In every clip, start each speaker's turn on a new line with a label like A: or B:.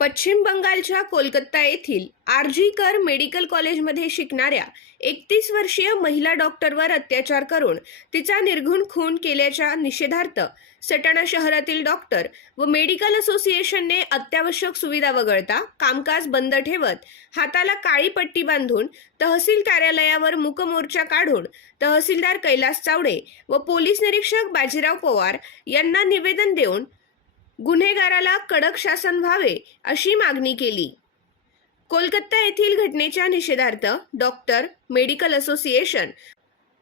A: पश्चिम बंगालच्या कोलकाता येथील आर मेडिकल कॉलेजमध्ये शिकणाऱ्या एकतीस वर्षीय महिला डॉक्टरवर अत्याचार करून तिचा निर्घुण खून केल्याच्या निषेधार्थ सटाणा शहरातील डॉक्टर व मेडिकल असोसिएशनने अत्यावश्यक सुविधा वगळता कामकाज बंद ठेवत हाताला काळी पट्टी बांधून तहसील कार्यालयावर मुकमोर्चा काढून तहसीलदार कैलास चावडे व पोलीस निरीक्षक बाजीराव पवार यांना निवेदन देऊन गुन्हेगाराला कडक शासन व्हावे अशी मागणी केली. कोलकाता येथील घटनेच्या निषेधार्थ डॉक्टर मेडिकल असोसिएशन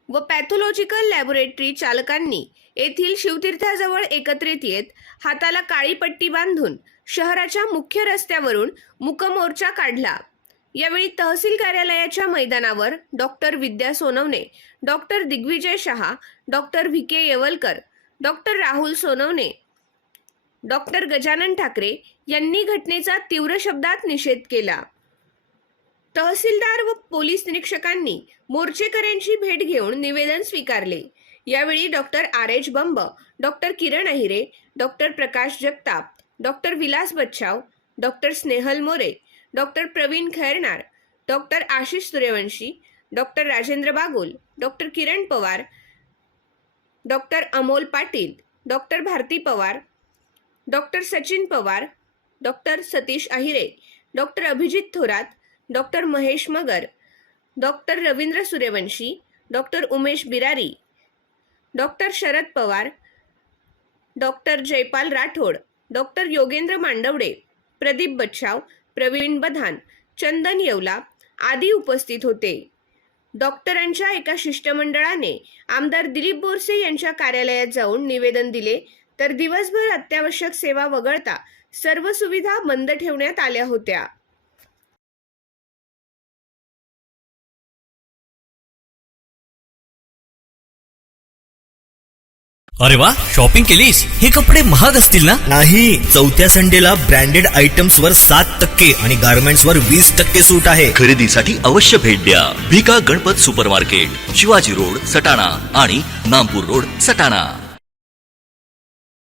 A: व पॅथोलॉजिकल लॅबोरेटरी चालकांनी येथील शिवतीर्थाजवळ एकत्रित येत हाताला काळी पट्टी बांधून शहराच्या मुख्य रस्त्यावरून मुकमोर्चा काढला. यावेळी तहसील कार्यालयाच्या मैदानावर doctor Vidya Sonawane doctor Digvijay Shah doctor V K Yevalkar doctor Rahul Sonawane doctor Gajanan Thackeray यांनी घटनेचा तीव्र शब्दात निषेध केला. तहसीलदार व पोलीस निरीक्षकांनी मोर्चेकऱ्यांची भेट घेऊन निवेदन स्वीकारले. यावेळी doctor R. H. Bamb doctor Kiran Ahire doctor Prakash Jagtap doctor Vilas Bachhav doctor Snehal More doctor Pravin Khairnar doctor Ashish Suryavanshi doctor Rajendra Bagul doctor Kiran Pawar doctor Amol Patil doctor Bharati Pawar doctor Sachin Pawar doctor Satish Ahire doctor Abhijit Thorat doctor Mahesh Magar doctor Ravindra Suryavanshi doctor Umesh Birari doctor Sharad Pawar doctor Jaipal Rathod doctor Yogendra Mandavade Pradeep Bachhav Pravin Badhan Chandan Yeola आदी उपस्थित होते. डॉक्टरांच्या एका शिष्टमंडळाने आमदार दिलीप बोरसे यांच्या कार्यालयात जाऊन निवेदन दिले तर दिवसभर अत्यावश्यक सेवा वगळता सर्व सुविधा बंद ठेवण्यात आल्या होत्या.
B: अरे वा शॉपिंग केलीस? हे कपडे महाग असतील ना?
C: नाही चौथ्या संडेला ब्रँडेड आयटम्स वर सात टक्के आणि गारमेंट्स वर वीस टक्के सूट आहे.
D: खरेदीसाठी अवश्य भेट द्या. Bhika Ganpat super market Shivaji road Satana आणि नामपूर रोड सटाणा.